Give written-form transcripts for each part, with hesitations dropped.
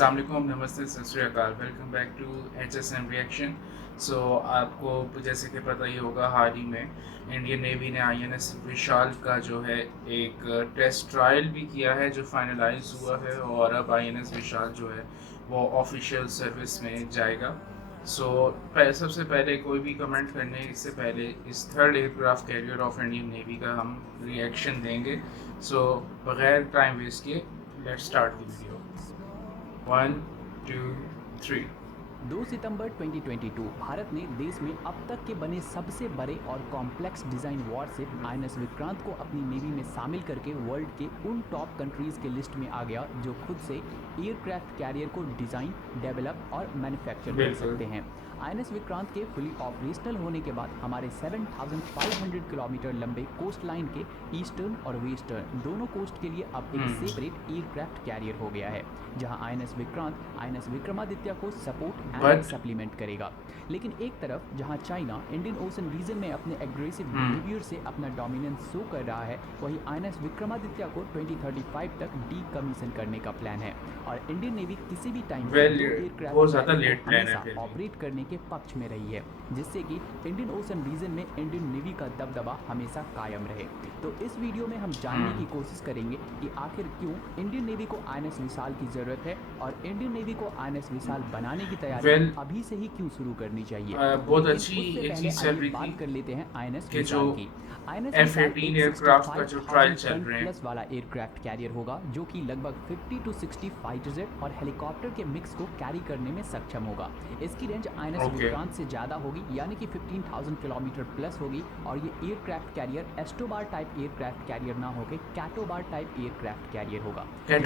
अस्सलाम वालेकुम, नमस्ते, सत श्री अकाल। Welcome back to HSM reaction. आपको जैसे कि पता ही होगा, हाल ही में इंडियन नेवी ने INS विशाल का जो है एक टेस्ट ट्रायल भी किया है, जो फाइनलाइज हुआ है, और अब INS विशाल जो है वो ऑफिशियल सर्विस में जाएगा। सबसे पहले कोई भी कमेंट करने इससे पहले इस third aircraft carrier of Indian navy का हम रिएक्शन देंगे। बगैर टाइम वेस्ट किए, लेट्स स्टार्ट द वीडियो। 1 2 3। 2 सितंबर 2022 भारत ने देश में अब तक के बने सबसे बड़े और complex design worship INS Vikrant को अपनी नेवी में शामिल करके वर्ल्ड के उन टॉप कंट्रीज़ के लिस्ट में आ गया जो खुद से एयरक्राफ्ट कैरियर को डिज़ाइन, डेवलप और मैन्युफैक्चर कर सकते हैं। INS विक्रांत के फुली ऑपरेशनल होने के बाद हमारे 7,500 किलोमीटर लंबे कोस्ट लाइन के ईस्टर्न और वेस्टर्न दोनों कोस्ट के लिए अब एक सेपरेट एयरक्राफ्ट कैरियर हो गया है, जहां INS विक्रांत INS विक्रमादित्य को सपोर्ट एंड सप्लीमेंट करेगा। लेकिन एक तरफ जहां चाइना इंडियन ओशन रीजन में अपने एग्रेसिव बिहेवियर से अपना डोमिनेंस शो कर रहा है, वहीं INS विक्रमादित्य को 2035 तक डीकमीशन करने का प्लान है और इंडियन नेवी किसी भी टाइम एयरक्राफ्ट ऑपरेट करने के पक्ष में रही है, जिससे कि इंडियन ओशन रीजन में इंडियन नेवी का दबदबा हमेशा कायम रहे। तो इस वीडियो में हम जानने की कोशिश करेंगे कि आखिर क्यों इंडियन नेवी को INS विशाल की जरूरत है और इंडियन नेवी को INS विशाल बनाने की तैयारी अभी से ही क्यों शुरू करनी चाहिए। बहुत अच्छी चीज चल रही बात कर लेते हैं INS कि विशाल की। INS F-18 एयरक्राफ्ट का जो ट्रायल चल रहे हैं प्लस वाला एयरक्राफ्ट कैरियर होगा, जो कि लगभग 50 to 60 फाइटर जेट और हेलीकॉप्टर के मिक्स को कैरी करने में सक्षम होगा। इसकी रेंज INS विक्रांत से ज़्यादा होगी, यानी कि 15,000 किलोमीटर प्लस होगी, और ये aircraft carrier STOBAR type aircraft carrier ना होकर कैटोबार टाइप एयरक्राफ्ट कैरियर होगा। Flat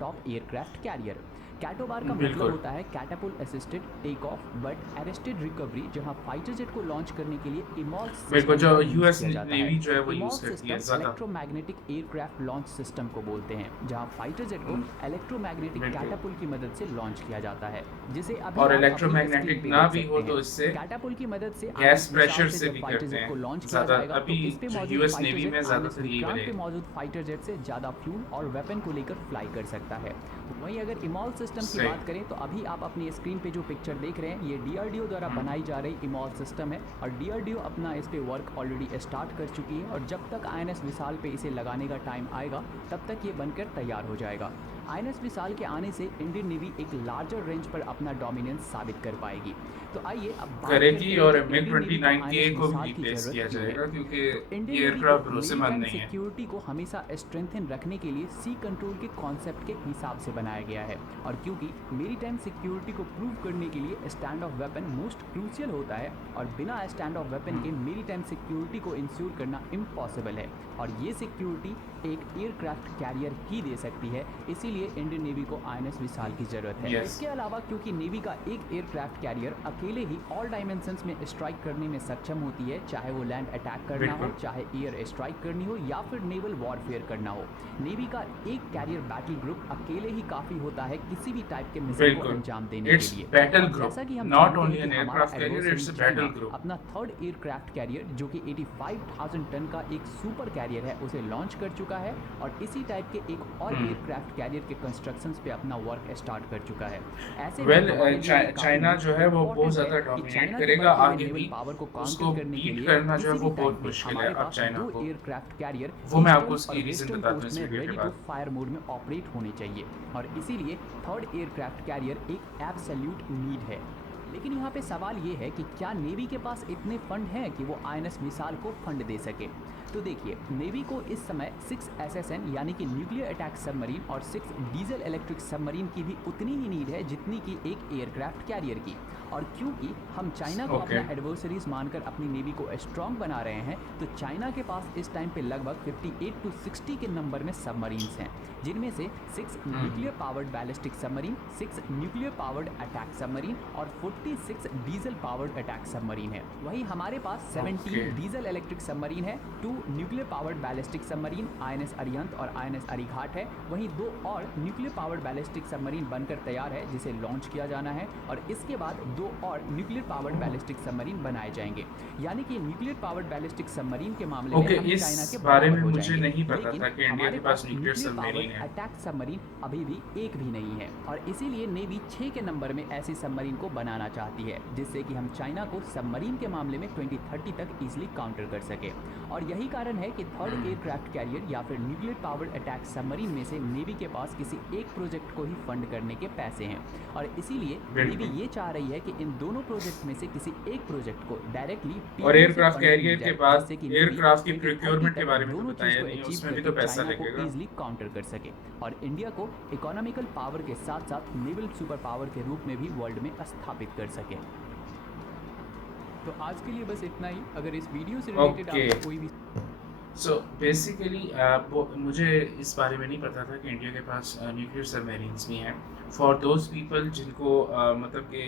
top aircraft carrier. CATOBAR का मतलब होता है catapult assisted take off but arrested recovery, जहां फाइटर जेट को लॉन्च करने के लिए इमॉल्स जो यूएस नेवी जो है वो यूज करती है ज्यादा। इलेक्ट्रोमैग्नेटिक एयरक्राफ्ट लॉन्च सिस्टम को बोलते हैं, जहां फाइटर जेट को इलेक्ट्रोमैग्नेटिक कैटापुल्ट की मदद से लॉन्च किया जाता है, जिसे अभी और इलेक्ट्रोमैग्नेटिक ना भी हो तो इससे कैटापुल्ट की मदद से गैस प्रेशर से भी फाइटर करते जेट को हैं लॉन्च किया जाएगा। अभी यूएस नेवी में ज्यादातर यही पे मौजूद फाइटर जेट से ज्यादा फ्यूल और वेपन को लेकर फ्लाई कर सकता है। वहीं अगर इमॉल सिस्टम की बात करें तो अभी आप अपनी स्क्रीन पे जो पिक्चर देख रहे हैं, ये DRDO द्वारा बनाई जा रही इमॉल सिस्टम है और DRDO अपना इस पे वर्क ऑलरेडी स्टार्ट कर चुकी है और जब तक INS विशाल पे इसे लगाने का टाइम आएगा तब तक ये बनकर तैयार हो जाएगा। INS विशाल के आने से इंडियन नेवी एक लार्जर रेंज पर अपना डोमिनेंस साबित कर पाएगी। तो आइए अब करेगी और MiG-29K को भी रिप्लेस किया जाएगा, क्योंकि ये एयरक्राफ्ट भरोसेमंद नहीं है। सिक्योरिटी को हमेशा स्ट्रेंथन रखने के लिए सी कंट्रोल के कॉन्सेप्ट के हिसाब से बनाया गया है, और क्योंकि मेरीटाइम सिक्योरिटी को प्रूव करने के लिए stand of weapon most crucial होता है और बिना स्टैंड ऑफ वेपन के मेरीटाइम सिक्योरिटी को इंश्योर करना इम्पॉसिबल है, और ये सिक्योरिटी एक एयरक्राफ्ट कैरियर ही दे सकती है। इसीलिए इंडियन नेवी को INS विशाल की जरूरत है। इसके अलावा क्योंकि नेवी का एक एयरक्राफ्ट कैरियर अकेले ही ऑल डायमेंशंस में स्ट्राइक करने में सक्षम होती है, चाहे वो लैंड अटैक करना हो, चाहे एयर स्ट्राइक करनी हो, या फिर नेवल वॉरफेयर करना हो। नेवी का एक कैरियर बैटल ग्रुप अकेले ही काफी होता है किसी भी टाइप के मिशन को अंजाम देने के लिए। जैसा कि हम not only an aircraft carrier, it's a battle group. अपना थर्ड एयरक्राफ्ट कैरियर जो कि 85,000 टन का एक सुपर कैरियर है, उसे लॉन्च कर चुका है और इसी टाइप के एक और एयरक्राफ्ट कैरियर के कंस्ट्रक्शंस पे अपना वर्क स्टार्ट कर चुका है। ऐसे चाइना जो है वो बहुत ज्यादा डोमिनेट करेगा आगे भी, पावर को उसको बीट करना जो है वो बहुत मुश्किल है अब चाइना को। एयरक्राफ्ट कैरियर वो मैं आपको उसकी रीजन बताता हूं इस वीडियो के बाद। फायर मोड में ऑपरेट होने चाहिए और इसीलिए थर्ड एयरक्राफ्ट कैरियर एक एब्सोल्यूट नीड है। लेकिन यहाँ पे सवाल ये है कि क्या नेवी के पास इतने फंड हैं कि वो INS विशाल को फंड दे सके। तो देखिए, नेवी को इस समय 6 SSN यानी कि न्यूक्लियर अटैक सबमरीन और 6 डीजल इलेक्ट्रिक सबमरीन की भी उतनी ही नीड है जितनी की एक एयरक्राफ्ट कैरियर की। और क्योंकि हम चाइना को अपना एडवर्सरीज मानकर अपनी नेवी को स्ट्रॉन्ग बना रहे हैं, तो चाइना के पास इस टाइम पे लगभग 58 to 60 के नंबर में सबमरीन्स हैं, जिनमें से 6 nuclear powered ballistic submarine, 6 nuclear powered attack submarine और 46 डीजल पावर्ड अटैक सबमरीन है। वहीं हमारे पास 17 डीजल इलेक्ट्रिक सबमरीन है, 2 nuclear powered ballistic submarine INS Arihant और INS अरिघाट है। वहीं 2 और न्यूक्लियर पावर्ड बैलिस्टिक सबमरीन बनकर तैयार है जिसे लॉन्च किया जाना है, और इसके बाद 2 और न्यूक्लियर पावर्ड बैलिस्टिक सबमरीन बनाए जाएंगे। यानी कि न्यूक्लियर पावर्ड बैलिस्टिक सबमरीन के मामले में ओके, हम इस चाइना के बारे में बराबर हो मुझे जाएंगे, नहीं पता लेकिन था कि इंडिया हमारे के पास न्यूक्लियर न्यूक्लियर पावर्ड सबमरीन है। अटैक सबमरीन अभी भी एक भी नहीं है, और इसीलिए नेवी 6 के नंबर में ऐसी सबमरीन को बनाना चाहती है, जिससे कि हम चाइना को सबमरीन के मामले में 2030 तक इजीली काउंटर कर सके। और यही कारण है कि थर्ड एयरक्राफ्ट कैरियर या फिर न्यूक्लियर पावर्ड अटैक सबमरीन में से नेवी के पास किसी एक प्रोजेक्ट को ही फंड करने के पैसे हैं, और इसीलिए नेवी ये चाह रही है कि इन दोनों प्रोजेक्ट में से किसी एक प्रोजेक्ट को डायरेक्टली और एयरक्राफ्ट कैरियर के बाद जिससे कि एयरक्राफ्ट की 2030 प्रोक्योरमेंट के तक बारे में तो दोनों बताया चीज को नहीं, अचीव उसमें भी करके तो पैसा चाइना को लगेगा। इजीली काउंटर कर सके, और इंडिया को इकोनॉमिकल पावर के साथ साथ नेवल सुपर पावर के रूप में भी वर्ल्ड में स्थापित कर सके। तो आज के लिए बस इतना ही। अगर इस वीडियो से रिलेटेड आपको कोई भी सो बेसिकली मुझे इस बारे में नहीं पता था कि इंडिया के पास न्यूक्लियर सबमरीन्स भी हैं। फॉर दोज पीपल जिनको मतलब कि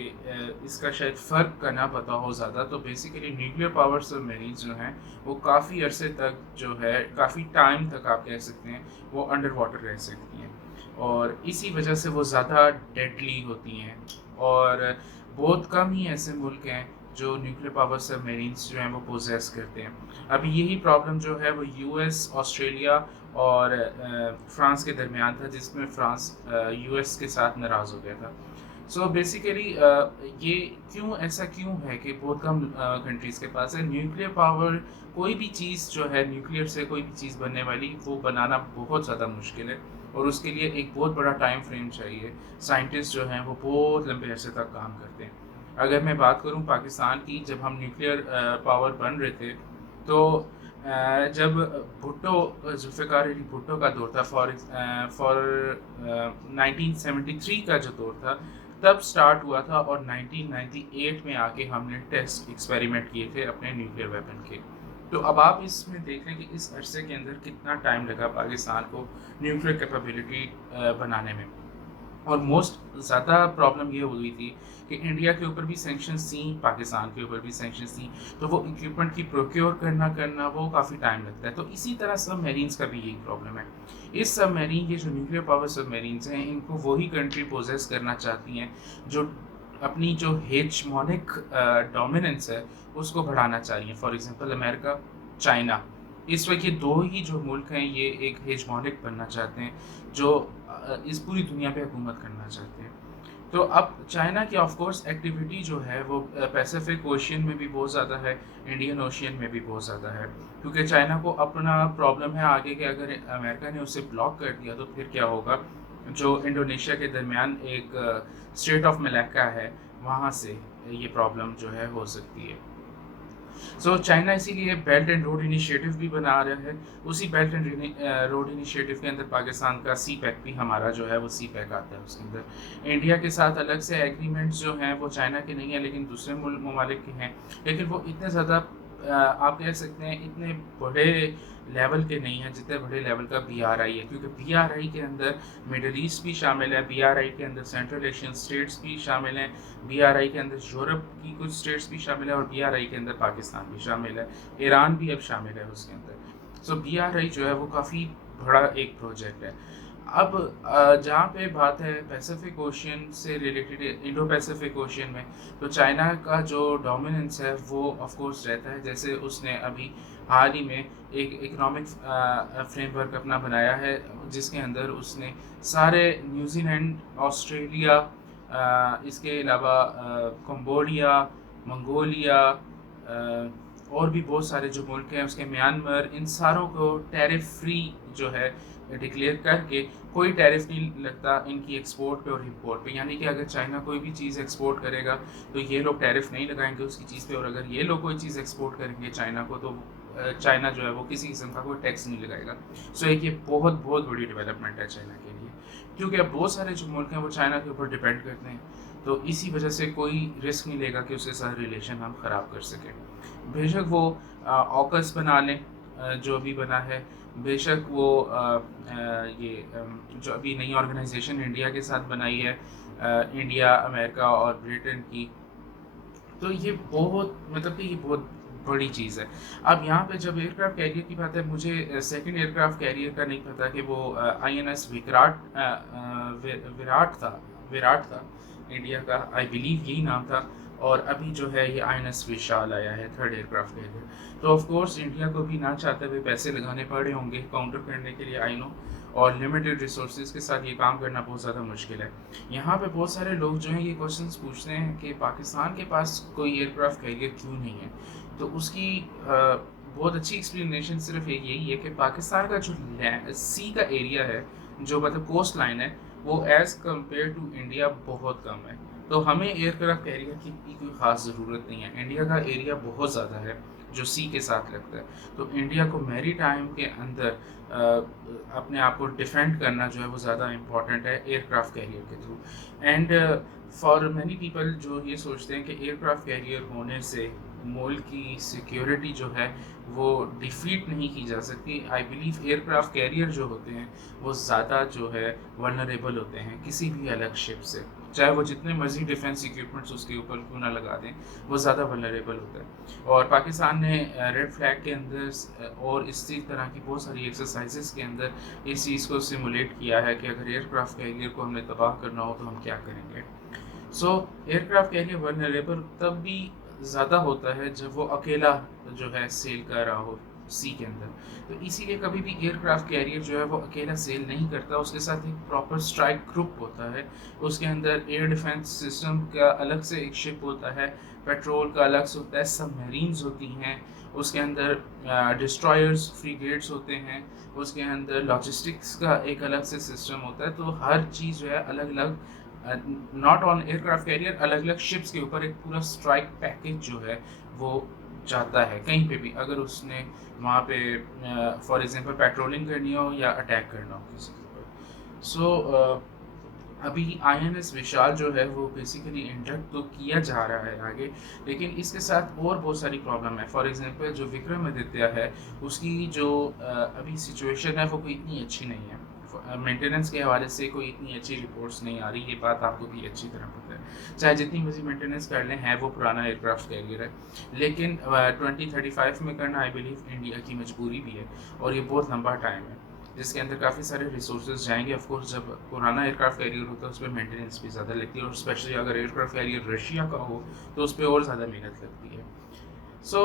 इसका शायद फ़र्क का ना पता हो ज़्यादा, तो बेसिकली न्यूक्लियर पावर सबमरीन्स जो हैं वो काफ़ी अरसे तक जो है, काफ़ी टाइम तक आप कह सकते हैं, वो अंडर वाटर रह सकती हैं, और इसी वजह से वो ज़्यादा डेडली होती हैं। और बहुत कम ही ऐसे मुल्क हैं जो न्यूक्लियर पावर सबमरीन्स जो हैं वो पोजेस करते हैं। अभी यही प्रॉब्लम जो है वो यूएस, ऑस्ट्रेलिया और फ्रांस के दरमियान था, जिसमें फ्रांस यूएस के साथ नाराज़ हो गया था। सो बेसिकली ये ऐसा क्यों है कि बहुत कम कंट्रीज़ के पास है न्यूक्लियर पावर। कोई भी चीज़ जो है न्यूक्लियर से कोई भी चीज़ बनने वाली, वो बनाना बहुत ज़्यादा मुश्किल है, और उसके लिए एक बहुत बड़ा टाइम फ्रेम चाहिए। साइंटिस्ट जो हैं वो बहुत लंबे अरसे तक काम करते हैं। अगर मैं बात करूं पाकिस्तान की, जब हम न्यूक्लियर पावर बन रहे थे, तो जब जुल्फ़िकार अली भुट्टो का दौर था, फॉर 1973 का जो दौर था, तब स्टार्ट हुआ था, और 1998 में आके हमने टेस्ट एक्सपेरिमेंट किए थे अपने न्यूक्लियर वेपन के। तो अब आप इसमें देख लें कि इस अरसे के अंदर कितना टाइम लगा पाकिस्तान को न्यूक्लियर कैपेबिलिटी बनाने में। और मोस्ट ज़्यादा प्रॉब्लम ये हुई थी कि इंडिया के ऊपर भी सैंक्शंस थी, पाकिस्तान के ऊपर भी सैंक्शंस थी, तो वो इक्विपमेंट की प्रोक्योर करना वो काफ़ी टाइम लगता है। तो इसी तरह सबमरीन्स का भी यही प्रॉब्लम है। इस सबमरीन, ये जो न्यूक्लियर पावर सबमरीन्स हैं, इनको वही कंट्री पोजेस करना चाहती हैं जो अपनी जो हेजमोनिक डोमिनेंस है उसको बढ़ाना चाहिए। फॉर एग्जांपल अमेरिका, चाइना, इस वक्त ये दो ही जो मुल्क हैं, ये एक हेजमोनिक बनना चाहते हैं, जो इस पूरी दुनिया पे हुकूमत करना चाहते हैं। तो अब चाइना की ऑफ कोर्स एक्टिविटी जो है वो पैसिफिक ओशियन में भी बहुत ज़्यादा है, इंडियन ओशियन में भी बहुत ज़्यादा है, क्योंकि चाइना को अपना प्रॉब्लम है आगे कि अगर अमेरिका ने उसे ब्लॉक कर दिया तो फिर क्या होगा। जो इंडोनेशिया के दरमियान एक स्ट्रेट ऑफ मलाक्का है, वहाँ से ये प्रॉब्लम जो है हो सकती है। सो चाइना इसीलिए बेल्ट एंड रोड इनिशिएटिव भी बना रहा है। उसी बेल्ट एंड रोड इनिशिएटिव के अंदर पाकिस्तान का सी पैक भी, हमारा जो है वो सी पैक आता है उसके अंदर। इंडिया के साथ अलग से एग्रीमेंट्स जो हैं वो चाइना के नहीं है, लेकिन दूसरे ममालिक के हैं, लेकिन वो इतने ज़्यादा आप कह सकते हैं इतने बड़े लेवल के नहीं हैं जितने बड़े लेवल का BRI है, क्योंकि BRI के अंदर मिडल ईस्ट भी शामिल है, BRI के अंदर सेंट्रल एशियन स्टेट्स भी शामिल हैं, BRI के अंदर यूरोप की कुछ स्टेट्स भी शामिल है, और BRI के अंदर पाकिस्तान भी शामिल है, ईरान भी अब शामिल है उसके अंदर। सो BRI जो है वो काफ़ी बड़ा एक प्रोजेक्ट है। अब जहाँ पे बात है पैसिफिक ओशियन से रिलेटेड, इंडो पैसिफिक ओशियन में, तो चाइना का जो डोमिनेंस है वो ऑफ कोर्स रहता है। जैसे उसने अभी हाल ही में एक इकोनॉमिक फ्रेमवर्क अपना बनाया है, जिसके अंदर उसने सारे न्यूजीलैंड, ऑस्ट्रेलिया, इसके अलावा कंबोडिया, मंगोलिया, और भी बहुत सारे जो मुल्क हैं, उसके म्यांमार, इन सारों को टैरिफ फ्री जो है डिक्लेयर करके, कोई टैरिफ नहीं लगता इनकी एक्सपोर्ट पे और इंपोर्ट पे। यानी कि अगर चाइना कोई भी चीज़ एक्सपोर्ट करेगा तो ये लोग टैरिफ नहीं लगाएंगे उसकी चीज़ पे, और अगर ये लोग कोई चीज़ एक्सपोर्ट करेंगे चाइना को, तो चाइना जो है वो किसी किस्म का कोई टैक्स नहीं लगाएगा। सो एक ये बहुत बहुत बड़ी डेवलपमेंट है चाइना के लिए, क्योंकि अब बहुत सारे जो मुल्क हैं वो चाइना के ऊपर डिपेंड करते हैं, तो इसी वजह से कोई रिस्क नहीं लेगा कि उसके साथ रिलेशन हम ख़राब कर सकें। बेशक वो ऑकस बना लें, जो भी बना है, बेशक वो जो अभी नई ऑर्गेनाइजेशन इंडिया के साथ बनाई है, इंडिया, अमेरिका और ब्रिटेन की, तो ये बहुत, मतलब कि ये बहुत बड़ी चीज़ है। अब यहाँ पे जब एयरक्राफ्ट कैरियर की बात है, मुझे सेकंड एयरक्राफ्ट कैरियर का नहीं पता कि वो INS विराट था। इंडिया का, आई बिलीव यही नाम था। और अभी जो है ये INS विशाल आया है, थर्ड एयरक्राफ्ट कैरियर। तो ऑफ कोर्स इंडिया को भी ना चाहते हुए पैसे लगाने पड़े होंगे काउंटर करने के लिए, आई नो, और लिमिटेड रिसोर्सेज के साथ ये काम करना बहुत ज़्यादा मुश्किल है। यहाँ पे बहुत सारे लोग जो हैं ये क्वेश्चंस पूछते हैं कि पाकिस्तान के पास कोई एयरक्राफ्ट कैरियर क्यों नहीं है। तो उसकी बहुत अच्छी एक्सप्लेनेशन सिर्फ एक यही है कि पाकिस्तान का जो सी का एरिया है, जो मतलब कोस्ट लाइन है, वो एज़ कम्पेयर टू इंडिया बहुत कम है। तो हमें एयरक्राफ्ट कैरियर की भी कोई ख़ास ज़रूरत नहीं है। इंडिया का एरिया बहुत ज़्यादा है जो सी के साथ लगता है। तो इंडिया को मैरी टाइम के अंदर अपने आप को डिफेंड करना जो है वो ज़्यादा इम्पॉर्टेंट है एयरक्राफ्ट कैरियर के through. And for many people जो ये सोचते हैं कि एयरक्राफ्ट कैरियर होने से मुल्क की सिक्योरिटी जो है वो डिफीट नहीं की जा सकती। आई बिलीव एयरक्राफ्ट कैरियर जो होते हैं वो ज़्यादा जो है वल्नरेबल होते हैं किसी भी अलग शिप से, चाहे वो जितने मर्जी डिफेंस इक्विपमेंट्स उसके ऊपर क्यों ना लगा दें, वो ज़्यादा वल्नरेबल होता है। और पाकिस्तान ने रेड फ्लैग के अंदर और इसी तरह की बहुत सारी एक्सरसाइजेस के अंदर इस चीज़ को सिमुलेट किया है कि अगर एयरक्राफ्ट कैरियर को हमने तबाह करना हो तो हम क्या करेंगे। सो एयरक्राफ्ट कैरियर वल्नरेबल तब भी ज़्यादा होता है जब वो अकेला जो है सेल कर रहा हो सी के अंदर। तो इसीलिए कभी भी एयरक्राफ्ट कैरियर जो है वो अकेला सेल नहीं करता, उसके साथ एक प्रॉपर स्ट्राइक ग्रुप होता है। उसके अंदर एयर डिफेंस सिस्टम का अलग से एक शिप होता है, पेट्रोल का अलग से होता है, सबमरीन्स होती हैं, उसके अंदर डिस्ट्रॉयर्स, फ्रीगेट्स होते हैं, उसके अंदर लॉजिस्टिक्स का एक अलग से सिस्टम होता है। तो हर चीज़ जो है अलग अलग, नॉट ऑन एयरक्राफ्ट कैरियर, अलग अलग शिप्स के ऊपर एक पूरा स्ट्राइक पैकेज जो है वो जाता है कहीं पे भी, अगर उसने वहाँ पे फॉर एग्जांपल पेट्रोलिंग करनी हो या अटैक करना हो किसी के ऊपर। सो अभी INS विशाल जो है वो बेसिकली इंडक्ट तो किया जा रहा है आगे, लेकिन इसके साथ और बहुत सारी प्रॉब्लम है। फॉर एग्जांपल जो विक्रमादित्य है उसकी जो अभी सिचुएशन है वो कोई इतनी अच्छी नहीं है। मेंटेनेंस के हवाले से कोई इतनी अच्छी रिपोर्ट्स नहीं आ रही, ये बात आपको भी अच्छी तरह पता है। चाहे जितनी मर्जी मेंटेनेंस कर लें, है वो पुराना एयरक्राफ्ट कैरियर है, लेकिन 2035 में करना आई बिलीव इंडिया की मजबूरी भी है, और ये बहुत लंबा टाइम है जिसके अंदर काफ़ी सारे रिसोर्सेज जाएंगे। ऑफ कोर्स जब पुराना एयरक्राफ्ट कैरियर होता है उस पर मेंटेनेंस भी ज़्यादा लगती है, और स्पेशली अगर एयरक्राफ्ट कैरियर रशिया का हो तो उस पर और ज़्यादा मेहनत लगती है। सो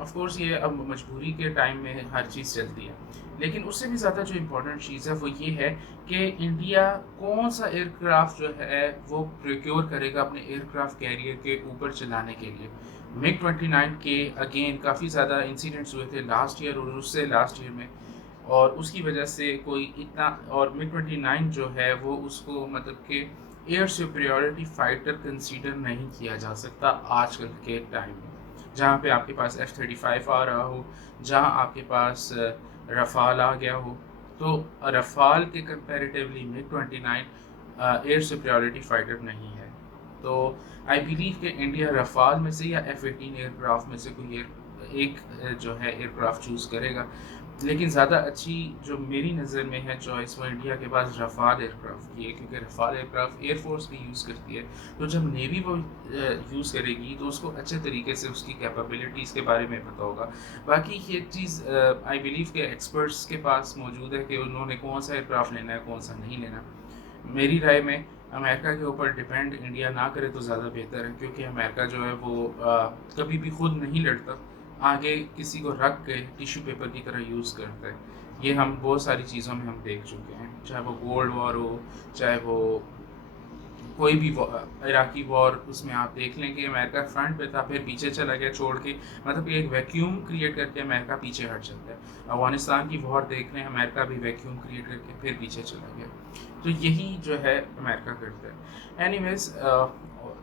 ऑफ कोर्स ये अब मजबूरी के टाइम में हर चीज़ चलती है, लेकिन उससे भी ज़्यादा जो इम्पोर्टेंट चीज़ है वो ये है कि इंडिया कौन सा एयरक्राफ्ट जो है वो प्रोक्योर करेगा अपने एयरक्राफ्ट कैरियर के ऊपर चलाने के लिए। MiG-29 के अगेन काफ़ी ज़्यादा इंसिडेंट्स हुए थे लास्ट ईयर और उससे लास्ट ईयर में, और उसकी वजह से कोई इतना, और MiG-29 जो है वो उसको मतलब कि एयर सुपीरियॉरिटी फाइटर कंसीडर नहीं किया जा सकता आजकल के टाइम में, जहाँ पे आपके पास F-35 आ रहा हो, जहाँ आपके पास रफ़ाल आ गया हो। तो रफ़ाल के comparatively MiG-29 air superiority fighter नहीं है। तो आई बिलीव कि इंडिया रफ़ाल में से या F-18 एयरक्राफ्ट में से कोई एक जो है एयरक्राफ्ट चूज़ करेगा। लेकिन ज़्यादा अच्छी जो मेरी नज़र में है चॉइस वो इंडिया के पास रफ़ाल एयरक्राफ्ट की है, क्योंकि रफ़ाल एयरक्राफ्ट एयरफोर्स भी यूज़ करती है। तो जब नेवी वो यूज़ करेगी तो उसको अच्छे तरीके से उसकी कैपेबिलिटीज़ के बारे में पता होगा। बाकी ये चीज़ आई बिलीव के एक्सपर्ट्स के पास मौजूद है कि उन्होंने कौन सा एयरक्राफ्ट लेना है, कौन सा नहीं लेना। मेरी राय में अमेरिका के ऊपर डिपेंड इंडिया ना करे तो ज़्यादा बेहतर है, क्योंकि अमेरिका जो है वो कभी भी खुद नहीं लड़ता, आगे किसी को रख के टिश्यू पेपर की तरह यूज़ करता है। ये हम बहुत सारी चीज़ों में हम देख चुके हैं, चाहे वो कोल्ड वॉर हो, चाहे वो कोई भी इराकी वॉर, उसमें आप देख लें कि अमेरिका फ्रंट पे था फिर पीछे चला गया छोड़ के, मतलब कि एक वैक्यूम क्रिएट करके अमेरिका पीछे हट जाता है। अफगानिस्तान की वॉर देख लें, अमेरिका भी वैक्यूम क्रिएट करके फिर पीछे चला गया। तो यही जो है अमेरिका करता है। Anyways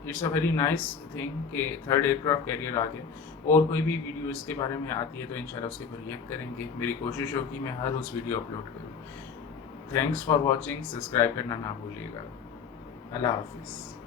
it's a very nice thing कि थर्ड एयरक्राफ्ट कैरियर आ गया, और कोई भी वीडियो इसके बारे में आती है तो इंशाल्लाह उसके ऊपर रिएक्ट करेंगे। मेरी कोशिश होगी मैं हर उस वीडियो अपलोड करूँ। थैंक्स फॉर वॉचिंग, सब्सक्राइब करना ना भूलिएगा। अल्लाह हाफिज़।